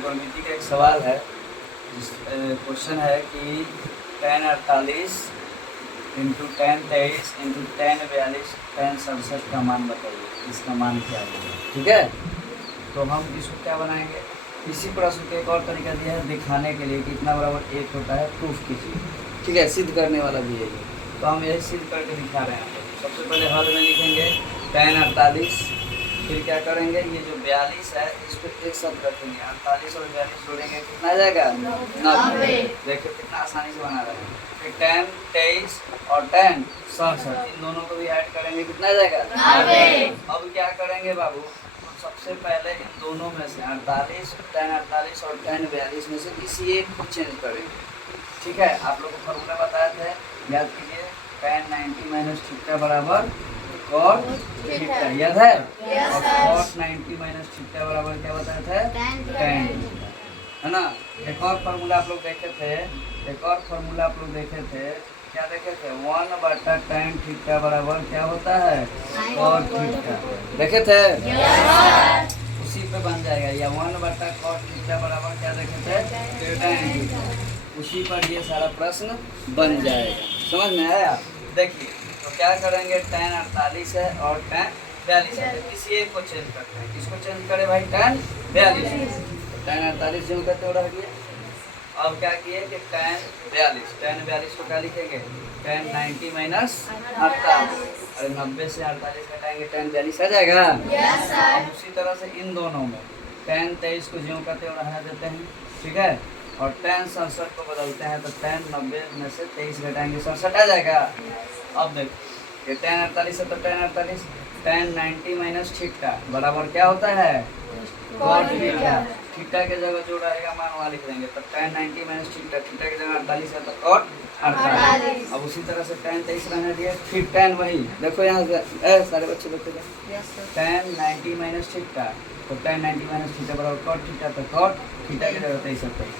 त्रिकोणमिति का एक सवाल है। क्वेश्चन है कि tan 48 into tan 23 into tan 42 tan 67 का मान बताइए, इसका मान क्या होगा। ठीक है, तो हम इसको क्या बनाएंगे, इसी प्रश्न के एक और तरीका दिया है दिखाने के लिए कितना बराबर एक होता है, प्रूफ कीजिए। ठीक है, सिद्ध करने वाला भी है ये, तो हम यही सिद्ध करके दिखा रहे हैं। सबसे पहले हल में लिखेंगे tan 48, फिर क्या करेंगे, ये जो 42 है इसको एक साथ रखेंगे, 48 और 42 जोड़ेंगे कितना आ जाएगा 90। देखिए कितना आसानी से बना रहे हैं। फिर tan 23 और tan 67 इन दोनों को भी ऐड करेंगे, कितना आ जाएगा 90। अब क्या करेंगे बाबू, तो सबसे पहले इन दोनों में से 48 tan 48 और tan 42 में से किसी एक को चेंज करेंगे। ठीक है, आप लोग को फॉर्मूला बताए थे, याद कीजिए, tan 90 माइनस थीटा बराबर cot थीटा, याद है। और cot 90 माइनस थीटा बराबर क्या बताया था, tan, है ना। एक और फार्मूला आप लोग देखे थे, क्या देखे थे, 1/tan थीटा बराबर क्या होता है, cot थीटा, देखे थे। उसी पे बन जाएगा, या 1/cot थीटा बराबर क्या देखे थे, tan थीटा। उसी पर ये सारा प्रश्न बन जाएगा, समझ में आया। देखिए तो क्या करेंगे, tan 48 है और tan 42 है, किसी एक को चेंज करते हैं। किसको चेंज करें भाई, tan 42। tan 48 जो करते हो रह गया। अब क्या किए कि tan 42 को क्या लिखेंगे, tan 90 माइनस 48, अरे 90 से 48 घटाएंगे tan 42 आ जाएगा। अब उसी तरह से इन दोनों में tan 23 को ज्यों करते हो रहने देते हैं। ठीक है, और tan 67 को बदलते हैं, तो tan 90 में से 23 घटाएंगे 67 आ जाएगा। अब देखो ये tan 48 है, तो tan 48 tan 90 माइनस थीटा बराबर क्या होता है, cot थीटा। थीटा के जगह जो रहेगा मान वहाँ लिख देंगे, तो tan 90 माइनस थीटा, थीटा की जगह 48 है तो cot 48। अब उसी तरह से tan 23 रहने दिए, फिर tan वही देखो यहाँ से सारे बच्चे देखो, tan 90 माइनस थीटा, तो tan 90 माइनस थीटा बराबर cot थीटा, तो cot थीटा की जगह 23।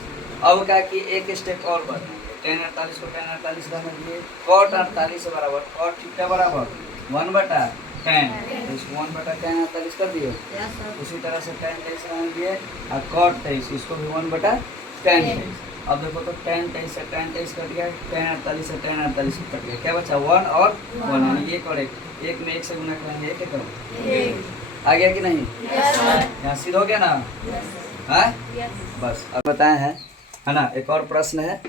अब क्या कि एक स्टेप और बढ़ेंगे, tan 48 को tan 48 रहने दिए, cot 48 बराबर cot थीटा बराबर 1/tan, तो इसको 1/tan 48 कर दिए। उसी तरह से tan 23 रहने दिए और cot 23, इसको भी 1/tan 23। अब देखो तो tan 23 से tan 23 कट गया, tan 48 से tan 48 कट गया, क्या बचा 1 और 1, यानी एक और एक में एक से गुना करेंगे, एक करो, आ गया कि नहीं, यहाँ सिद्ध हो गया ना। हाँ बस अब बताए हैं, है ना। एक और प्रश्न है,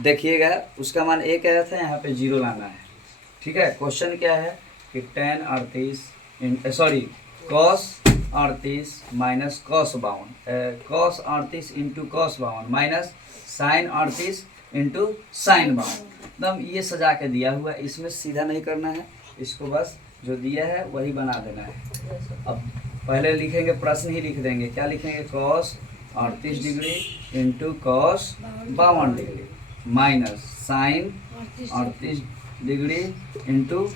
देखिएगा, उसका मान एक आया था, यहाँ पे 0 लाना है। ठीक है, क्वेश्चन क्या है कि tan 38 cos 38 minus cos 52, cos 38 into cos 52 minus sin 38 into sin 52। एकदम ये सजा के दिया हुआ है, इसमें सीधा नहीं करना है, इसको बस जो दिया है वही बना देना है। अब पहले लिखेंगे, प्रश्न ही लिख देंगे, क्या लिखेंगे, cos 38 degree into cos 52 degree minus sine 38 degree into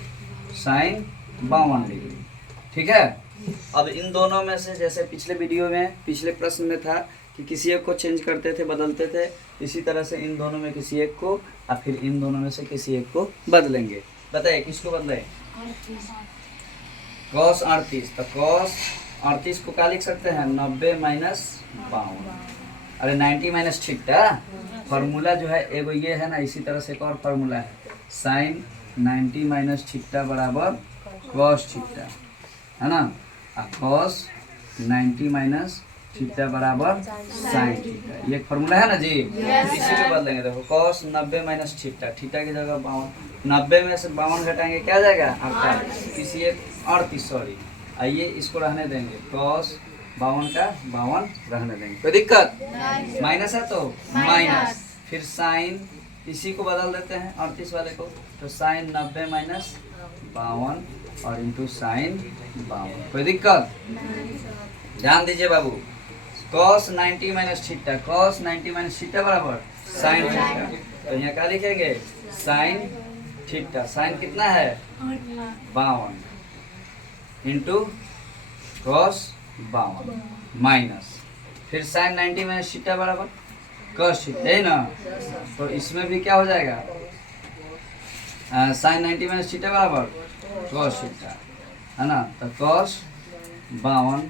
sine 52 degree. ठीक है, अब इन दोनों में से जैसे पिछले वीडियो में, पिछले प्रश्न में था कि किसी एक को चेंज करते थे, बदलते थे, इसी तरह से इन दोनों में किसी एक को, और फिर इन दोनों में से किसी एक को बदलेंगे। बताइए किसको बदलें, cos 38, तो cos 38 को क्या लिख सकते हैं, 90 माइनस 52, अरे 90 माइनस थीटा। फार्मूला जो है एगो ये है ना, इसी तरह से एक और फार्मूला है, साइन 90 माइनस थीटा बराबर cos थीटा, है ना, और cos 90 माइनस थीटा बराबर साइन थीटा, ये एक फार्मूला है ना जी। इसी पे बदलेंगे, देखो cos 90 माइनस थीटा, थीटा की जगह 52, 90 में से 52 घटाएंगे क्या आ जाएगा 48, किसी एक 38 सॉरी, आइए इसको रहने देंगे, cos 52 का 52 रहने देंगे, कोई दिक्कत, माइनस है तो माइनस, फिर साइन इसी को बदल देते हैं 38 वाले को, तो साइन 90 माइनस 52 और इंटू साइन 52, कोई दिक्कत, ध्यान दीजिए बाबू। cos 90 minus theta, cos 90 minus theta बराबर साइन थीटा, तो यहाँ क्या लिखेंगे, साइन थीटा, साइन कितना है 52 इंटू cos 52 माइनस, फिर साइन 90 माइनस थीटा बराबर cos थीटा, है ना। तो इसमें भी क्या हो जाएगा, साइन 90 माइनस थीटा बराबर cos थीटा, है ना, तो cos 52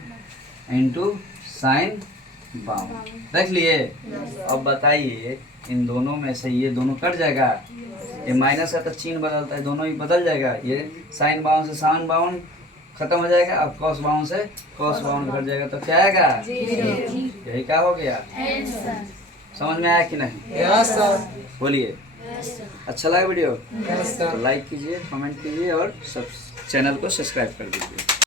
इंटू साइन बाउन। देख लिए। अब बताइए इन दोनों में से ये दोनों कट जाएगा, ये माइनस है तो चिन्ह बदलता है, दोनों ही बदल जाएगा। ये साइन बाउन से साइन बाउन खत्म हो जाएगा, अब कॉस बाउन से कॉस बाउन घट जाएगा, तो क्या आएगा? यही क्या हो गया? समझ में आया कि नहीं? Yes sir. बोलिए। अच्छा लगा वीडियो? Yes sir. लाइक कीजिए, कमेंट कीजिए और सब चैनल को सब्सक्राइब कर दीजिए।